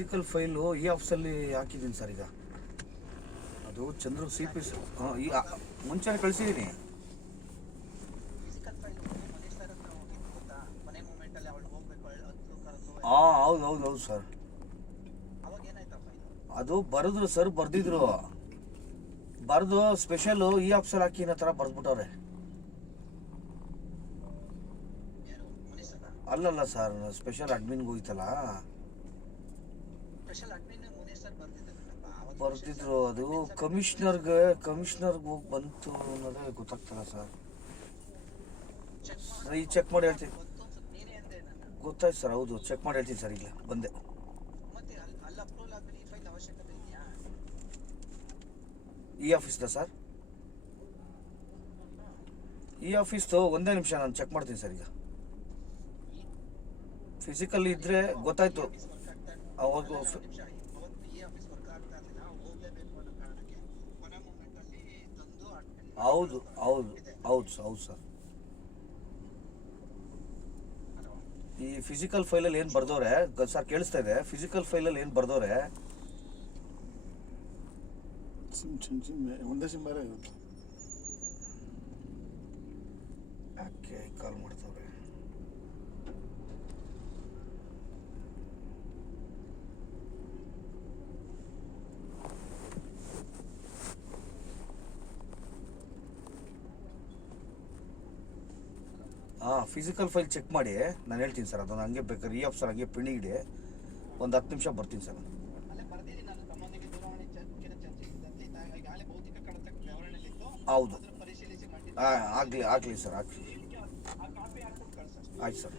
Physical file ಈ ಆಫೀಸಲ್ಲಿ ಹಾಕಿದ್ದೀನಿ ಸರ್ ಈಗ. ಅದು ಚಂದ್ರ ಸಿ ಪಿ ಈಗ ಮುಂಚೆನೇ ಕಳಿಸಿದ್ದೀನಿ. ಹಾಂ ಹೌದು ಹೌದು ಹೌದು ಸರ್. ಅದು ಬರೆದ್ರು ಸರ್, ಬರೆದಿದ್ರು, ಬರೆದು ಸ್ಪೆಷಲು ಈ ಆಫೀಸಲ್ಲಿ ಹಾಕಿ ಅನ್ನೋ ಥರ ಬರೆದ್ಬಿಟ್ಟವ್ರೆ. ಅಲ್ಲಲ್ಲ ಸರ್, ಸ್ಪೆಷಲ್ ಅಡ್ಮಿನ್ಗೆ ಹೋಯ್ತಲ್ಲ ಬರ್ತಿದ್ರು. ಅದು ಕಮಿಷನರ್ಗೆ ಹೋಗಿ ಬಂತು ಅನ್ನೋದೇ ಗೊತ್ತಾಗ್ತಲ್ಲ ಸರ್. ಈಗ ಚೆಕ್ ಮಾಡಿ ಹೇಳ್ತೀನಿ. ಗೊತ್ತಾಯ್ತು ಸರ್, ಹೌದು ಚೆಕ್ ಮಾಡಿ ಹೇಳ್ತೀನಿ ಸರ್. ಇಲ್ಲ ಬಂದೆ. ಈ ಆಫೀಸ್ದ ಸರ್, ಈ ಆಫೀಸ್ದು ಒಂದೇ ನಿಮಿಷ ನಾನು ಚೆಕ್ ಮಾಡ್ತೀನಿ ಸರ್. ಈಗ ಫಿಸಿಕಲ್ ಇದ್ರೆ ಗೊತ್ತಾಯ್ತು. ಅವಾಗ ಹೌದು ಹೌದು ಹೌದು ಹೌದು ಸರ್. ಈ ಫಿಸಿಕಲ್ ಫೈಲಲ್ಲಿ ಏನು ಬರ್ದವ್ರೆ ಸರ್, ಕೇಳಿಸ್ತಾ ಇದೆ? ಫಿಸಿಕಲ್ ಫೈಲಲ್ಲಿ ಏನು ಬರ್ದವ್ರೆ? ಒಂದೇ ಸಿಮ್ ಬೇರೆ ಯಾಕೆ ಕಾಲ್ ಮಾಡ್ತವ್ರೆ? ಹಾಂ, ಫಿಸಿಕಲ್ ಫೈಲ್ ಚೆಕ್ ಮಾಡಿ ನಾನು ಹೇಳ್ತೀನಿ ಸರ್. ಅದನ್ನು ಹಂಗೆ ಬೇಕಾದ್ರೆ ಈ ಆಫೀಸರ್ ಹಂಗೆ ಪಿಣಿಗಿಡಿ ಒಂದು 10 ನಿಮಿಷ ಬರ್ತೀನಿ ಸರ್. ಹೌದು, ಆಗಲಿ ಸರ್, ಆಗಲಿ. ಆಯ್ತು ಸರ್.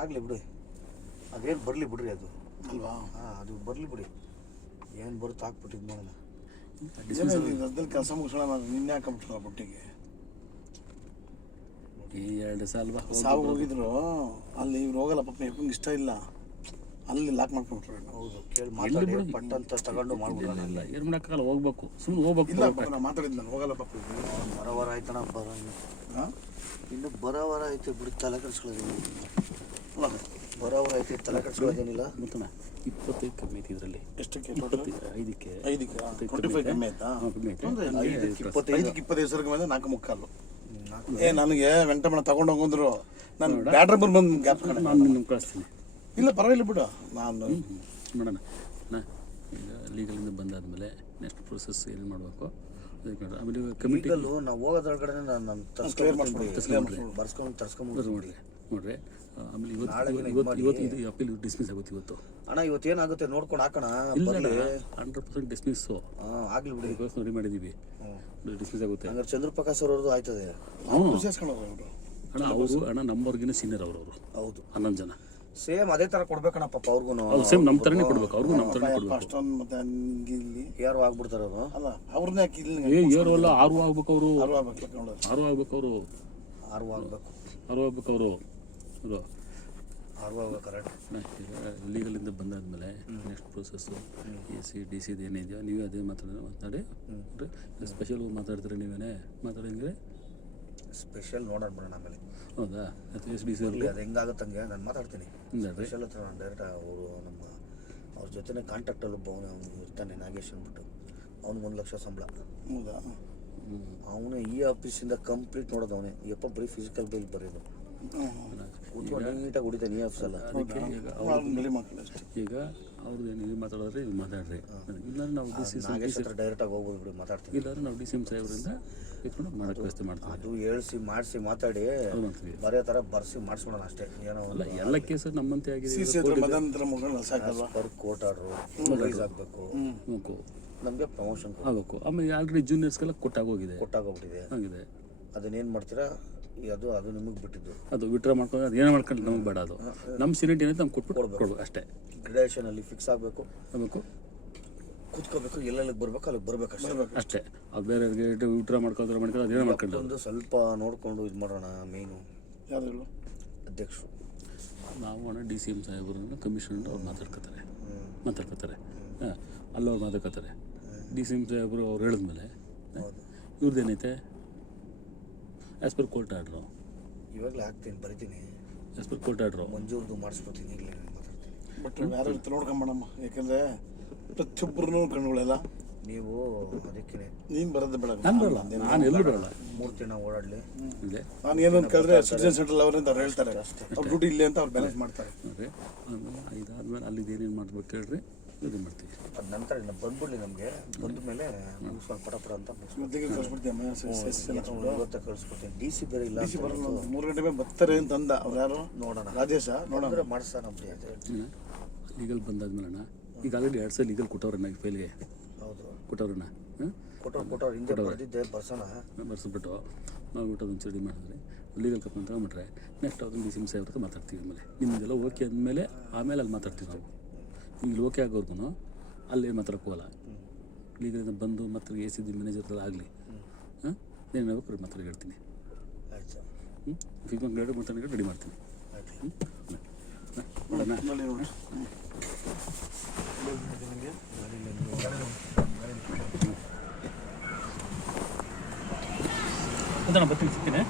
ಆಗಲಿ ಬಿಡಿ, ಅದೇನು ಬರಲಿ ಬಿಡ್ರಿ ಅದು ಅಲ್ವಾ? ಹಾಂ, ಅದು ಬರಲಿ ಬಿಡಿ. ಏನು ಬರುತ್ತೆ ಹಾಕ್ಬಿಟ್ಟಿದ್ದು ನೋಡೋಣ. ಅದ್ರಲ್ಲಿ ಕೆಲಸ ಮುಗಿಸೋಣ. ನಿನ್ನೆ ಹಾಕೊಂಬಿಟ್ರಲ್ಲ ಬುಟ್ಟಿಗೆ. ಈ 2 ಸಾಲ ಸಾವು ಹೋಗಿದ್ರು ಅಲ್ಲಿ. ಇವ್ರು ಹೋಗಲ್ಲ ಪಾಪ, ಇಪ್ಪಂಗೆ ಇಷ್ಟ ಇಲ್ಲ. ಅಲ್ಲಿ ಲಾಕ್ ಮಾಡ್ಕೊಂಡ್ಬಿಟ್ರು. ಹೌದು, ಕೇಳಿ ಮಾತಾಡಿ ಪಟ್ ಅಂತ ತಗೊಂಡು ಮಾಡ್ಬಿಡೋಣ. ಇಲ್ಲ, ಏನು ಮಾಡೋಕ್ಕಾಗಲ್ಲ, ಹೋಗ್ಬೇಕು, ಸುಮ್ಮನೆ ಹೋಗ್ಬೇಕು. ಇಲ್ಲ ನಾನು ಮಾತಾಡಿದ್ದು, ನಾನು ಹೋಗಲ್ಲ ಪಾಪ. ಬರೋವಾರ ಆಯ್ತಣ್ಣ, ಹಾಂ, ಇನ್ನು ಬರೋವಾರ ಆಯ್ತು ಬಿಡಿ, ತಲೆ ಕೆಡಿಸ್ಕೊಳ್ಳೋದೇನಿಲ್ಲ. ಬರೋವಾರ ಆಯ್ತು, ತಲೆ ಕೆಡಿಸ್ಕೊಳ್ಳೋದೇನಿಲ್ಲ. ಗೊತ್ತಣ್ಣ, 25 ಕಮ್ಮಿ ಐತಿ ಇದರಲ್ಲಿ. ಎಷ್ಟಕ್ಕೆ? 5ಕ್ಕೆ 25 ಕಮ್ಮಿ ಆಯ್ತಾ? ಕಮ್ಮಿ ಐತೆ. 25 ಸಾವಿರ ಮೇಲೆ 4.25. ನನಗೆ ವೆಂಟಮಣ ತಗೊಂಡು ಹೋಗಿದ್ರು. ನಾನು ಬ್ಯಾಟ್ರಿ ಬಂದು ಗ್ಯಾಪ್ ನಾನು ನಿಮ್ಗೆ ಕಳಿಸ್ತೀನಿ. ಇಲ್ಲ ಪರವಾಗಿಲ್ಲ ಬಿಡು, ನಾನು ಮಾಡೋಣ. ಈಗ ಲೀಗಲಿಂದ ಬಂದಾದ್ಮೇಲೆ ನೆಕ್ಸ್ಟ್ ಪ್ರೊಸೆಸ್ ಏನು ಮಾಡಬೇಕು ಆಮೇಲೆ ಕಮಿಟಿ ನಾವು ಹೋಗೋದ್ರೊಳಗಡೆ ನಾನು ಬರ್ಸ್ಕೊಂಡು ತರ್ಸ್ಕೊಂಡ್ಬಿಡ್ರಿ ನೋಡ್ರಿ. ಆಮೇಲೆ ಇವತ್ತು ಇದು ಅಪೀಲ್ ಡಿಸ್ಮಿಸ್ ಆಗುತ್ತೆ ಇವತ್ತು. ಅಣ್ಣ ಇವತ್ತು ಏನಾಗುತ್ತೆ ನೋಡ್ಕೊಂಡು ಹಾಕೋಣ. ಇಲ್ಲ 100% ಡಿಸ್ಮಿಸ್ಸು ಆಗಲಿ ಬಿಡಿ, ರೆಡಿ ಮಾಡಿದ್ದೀವಿ. ಡಿಸ್ಮಿಸ್ ಆಗುತ್ತೆ. ಹಂಗಾರೆ ಚಂದ್ರಪ್ರಕಾಶ್ ಅವ್ರದ್ದು ಆಯ್ತದೆ. ಅಣ್ಣ ಅವರು ನಮ್ಮವ್ರಿಗಿನ ಸೀನಿಯರ್ ಅವರು. ಹೌದು, 11 ಜನ ಸೇಮ್ ಅದೇ ಥರ ಕೊಡ್ಬೇಕಣ್ಣ ಪಾಪ ಅವ್ರಿಗೂ. ಸೇಮ್ ನಮ್ಮ ಥರನೇ ಕೊಡ್ಬೇಕು, ಅವ್ರಿಗೂ ನಮ್ಮ ಥರನೇ ಕೊಡ್ಬೇಕು. ಮತ್ತೆ ಇಲ್ಲಿ ಯಾರು ಆಗ್ಬಿಡ್ತಾರ ಅವರು? ಅಲ್ಲ ಅವ್ರನ್ನ ಯಾಕೆ ಇಲ್ಲಿ ಏರು ಅಲ್ಲ, 6 ಆಗ್ಬೇಕು ಅವರು. 6 ಆಗ್ಬೇಕು ಅವರು. 6 ಆಗ್ಬೇಕು ಅವರು. ಕರೆಕ್ಟ್. ಲೀಗಲಿಂದ ಬಂದಾದ್ಮೇಲೆ ನೆಕ್ಸ್ಟ್ ಪ್ರೊಸೆಸ್ಸು AC DC ಏನಿದೆಯೋ ನೀವೇ ಅದೇ ಮಾತಾಡಿ. ಸ್ಪೆಷಲ್ ಮಾತಾಡ್ತಾರೆ, ನೀವೇನೇ ಮಾತಾಡಿದ್ರೆ ಸ್ಪೆಷಲ್ ನೋಡೋಣ ಬರೋಣ ಆಮೇಲೆ. ಹೌದಾ? DC ಅದು ಹೆಂಗಾಗುತ್ತೆ ಹಂಗೆ ನಾನು ಮಾತಾಡ್ತೀನಿ. ಸ್ಪೆಷಲ್ ಹತ್ರ ನಾನು ಡೈರೆಕ್ಟ್ ಅವ್ರ ಜೊತೆನೇ ಕಾಂಟ್ಯಾಕ್ಟಲ್ಲಿ ಅವನು ಇರ್ತಾನೆ, ನಾಗೇಶ್ ಅಂದ್ಬಿಟ್ಟು. ಅವ್ನಿಗೆ 1 ಲಕ್ಷ ಸಂಬಳ. ಹೌದಾ? ಅವನೇ ಈ ಆಫೀಸಿಂದ ಕಂಪ್ಲೀಟ್ ನೋಡೋದು ಅವನೇ. ಯಪ್ಪ ಬರೀ ಫಿಸಿಕಲ್ ಬಿಲ್ ಬರೆಯೋದು. ಕೂತ್ಕೊಂಡು ನೀಟಾಗಿ ಹೊಡಿತಾನೆ ಈ ಆಫೀಸಲ್ಲ. ಈಗ ಅವ್ರದ್ದು ನೀವು ಮಾತಾಡಿದ್ರೆ ಇದು ಮಾತಾಡ್ರಿ. ಇಲ್ಲ ನಾವು ನಾಗೇಶ್ ಹತ್ರ ಡೈರೆಕ್ಟಾಗಿ ಹೋಗ್ಬೋದು ಬಿಡಿ, ಮಾತಾಡ್ತೀವಿ. ಇಲ್ಲಾಂದ್ರೆ ನಾವು DCM ಸಾಹೇಬ್ರಿಂದ ಇಟ್ಕೊಂಡು ಮಾಡೋಕ್ಕೆ ವ್ಯವಸ್ಥೆ ಮಾಡ್ತೀವಿ. ಅದು ಹೇಳಿಸಿ ಮಾಡಿಸಿ ಮಾತಾಡಿ ಬರೆಯೋ ಥರ ಬರ್ಸಿ ಮಾಡಿಸ್ಕೊಳೋಣ ಅಷ್ಟೇ. ಏನೋ ಅಲ್ಲ, ಎಲ್ಲ ಕೇಸು ನಮ್ಮಂತೆ ಆಗಿದೆ. ಕೋರ್ಟ್ ಆರ್ಡ್ರು ರೈಸ್ ಆಗಬೇಕು, ನಮಗೆ ಪ್ರಮೋಷನ್ ಆಗಬೇಕು. ಆಮೇಲೆ ಆಲ್ರೆಡಿ ಜೂನಿಯರ್ಸ್ಗೆಲ್ಲ ಕೊಟ್ಟಾಗೋಗಿದೆ ಆಗಿದೆ. ಅದನ್ನೇನು ಮಾಡ್ತೀರಾ? ಅದು ನಿಮಗೆ ಬಿಟ್ಟಿದ್ದು. ಅದು ವಿಡ್ರಾ ಮಾಡ್ಕೊಂಡು ಅದು ಏನೋ ಮಾಡ್ಕೊಂಡು ನಮಗೆ ಬೇಡ. ಅದು ನಮ್ಮ ಸೀನಿಯರ್ ಏನೈತೆ ನಮ್ಗೆ ಕೊಡ್ಬೇಕು ಅಷ್ಟೇ. ಗ್ರೇಡೇಷನಲ್ಲಿ ಫಿಕ್ಸ್ ಆಗಬೇಕು. ಕೂತ್ಕೋಬೇಕು, ಎಲ್ಲೆಲ್ಲಿಗೆ ಬರ್ಬೇಕು ಅಲ್ಲಿಗೆ ಬರ್ಬೇಕು ಅಷ್ಟೇ. ಅಷ್ಟೇ. ಅದು ಬೇರೆ ಊಟ ಮಾಡ್ಕೊಂಡು ಅದೇನೋ ಮಾಡ್ಕೊಂಡು ಒಂದು ಸ್ವಲ್ಪ ನೋಡಿಕೊಂಡು ಇದು ಮಾಡೋಣ. ಮೇಯ್ನು ಯಾರು ಅಧ್ಯಕ್ಷರು ನಾವು ಅಣ್ಣ ಡಿ ಸಿ ಎಮ್ ಸಾಹೇಬ್ರನ್ನ ಕಮಿಷನ್ ಅವ್ರು ಮಾತಾಡ್ಕೋತಾರೆ ಹಾಂ, ಅಲ್ಲವ್ರು ಮಾತಾಡ್ಕೋತಾರೆ. ಡಿ ಸಿ ಎಮ್ ಸಾಹೇಬರು ಅವ್ರು ಹೇಳಿದ್ಮೇಲೆ ಇವ್ರದ್ದೇನೈತೆ ಆ್ಯಸ್ ಪರ್ ಕೋರ್ಟ್ ಆರ್ಡ್ರು. ಇವಾಗಲೇ ಹಾಕ್ತೀನಿ, ಬರಿತೀನಿ. ಆ್ಯಸ್ ಪರ್ ಕೋರ್ಟ್ ಆರ್ಡ್ರು ಮಂಜೂರ್ದು ಮಾಡಿಸ್ಕೊತೀನಿ, ಈಗಲೇ ಮಾತಾಡ್ತೀನಿ. ಬಟ್ ಯಾರು ಇರ್ತಾರೆ ನೋಡ್ಕೊಂಬೇಡಮ್ಮ, ಯಾಕೆಂದರೆ ಪ್ರತಿಯೊಬ್ಬರು ಕಣ್ಣುಗಳೆಲ್ಲ ನೀವು ಅದಕ್ಕೆ ನೀನು ಬರೋದು ಬೇಡ. ನಾನು ಬರಲ್ಲ, ನಾನು ಎಲ್ಲೂ ಬರಲ್ಲ. 3 ದಿನ ಓಡಾಡಲಿ. ಇದೆ ನಾನು ಏನಂತ ಕೇಳಿದ್ರೆ ಸಿಟಿಜನ್ ಸೆಂಟ್ರಲ್ ಅವ್ರಿಂದ ಅವ್ರು ಹೇಳ್ತಾರೆ, ಅವ್ರ ಡ್ಯೂಟಿ ಇಲ್ಲೇ ಅಂತ ಅವ್ರು ಬ್ಯಾಲೆನ್ಸ್ ಮಾಡ್ತಾರೆ. ನೋಡಿರಿ, ಆಮೇಲೆ ಇದಾದ್ಮೇಲೆ ಅಲ್ಲಿದ್ದು ಏನೇನು ಮಾಡ್ಬೇಕು ಹೇಳ್ರಿ, ಇದು ಮಾಡ್ತೀವಿ. ಅದ ನಂತರ ಇನ್ನು ಬಂದ್ಬಿಡ್ಲಿ, ನಮಗೆ ಬಂದ ಮೇಲೆ ಸ್ವಲ್ಪ ಪಟ ಅಂತ ಮದ್ದಿಗೆ ಕಳ್ಸ್ಬಿಡ್ತೀಯಮ್ಮ, ಇವತ್ತೇ ಕಳಿಸ್ಕೊಡ್ತೀನಿ. ಡಿ ಸಿ ಬೇರೆ ಇಲ್ಲ, ಬರಲ್ಲ 3 ಗಂಟೆ ಮೇಲೆ ಬರ್ತಾರೆ ಅಂತ ಅಂದ. ಅವ್ರು ಯಾರು ನೋಡೋಣ, ರಾಜೇಶ ನೋಡೋಣ ಮಾಡಿಸ್ತಾನ ನಮ್ಮದು ಅಂತ ಹೇಳ್ತೀನಿ. ಲೀಗಲ್ ಬಂದಾದ್ಮೇಲೆ ಅಣ್ಣ ಈಗ ಆಲ್ರೆಡಿ 2 ಸಲ ಲೀಗಲ್ ಕೊಟ್ಟವ್ರನ್ನ ಫೈಲ್ಗೆ ಹೌದು, ಕೊಟ್ಟವ್ರನ್ನ ಕೊಟ್ಟವ್ರು ಹಿಂದೆ ಬರ್ದಿದ್ದೆ ಬರ್ಸೋಣ. ಬರ್ಸ್ಬಿಟ್ಟು ಮಾಡ್ಬಿಟ್ಟು ಅದನ್ನು ರೆಡಿ ಮಾಡಿದ್ರೆ ಲೀಗಲ್ ಕಪ್ ತಗೊಂಬಿಟ್ರೆ ನೆಕ್ಸ್ಟ್ ಅದನ್ನು ಡಿ ಸಿ ಎಮ್ ಸಾಹೇಬ್ರ ಹತ್ರ ಮಾತಾಡ್ತೀವಿ. ಆಮೇಲೆ ನಿಮ್ಮದೆಲ್ಲ ಓಕೆ ಅಂದಮೇಲೆ ಆಮೇಲೆ ಅಲ್ಲಿ ಮಾತಾಡ್ತೀವಿ ನಾವು. ಇಲ್ಲಿ ಓಕೆ ಆಗೋರ್ಗು ಅಲ್ಲಿ ಮಾತಾಡಕ್ಕೆ ಹೋಗಲ್ಲ. ಲೀಗಲಿಂದ ಬಂದು ಮತ್ತು ಎ ಸಿ ದಿ ಮ್ಯಾನೇಜರ್ ಆಗಲಿ ಹಾಂ ಏನು ಹೇಳ್ಬೇಕು ಮಾತಾಡಿ ಹೇಳ್ತೀನಿ. ಆಯ್ತು, ಫಿಫ್ಟಿ ಗೈಡ್ ಮಾತಾಡಿ ರೆಡಿ ಮಾಡ್ತೀನಿ. ಅದನ್ನು ಬರ್ತೀನಿ ಸಿಗ್ತೀನಿ.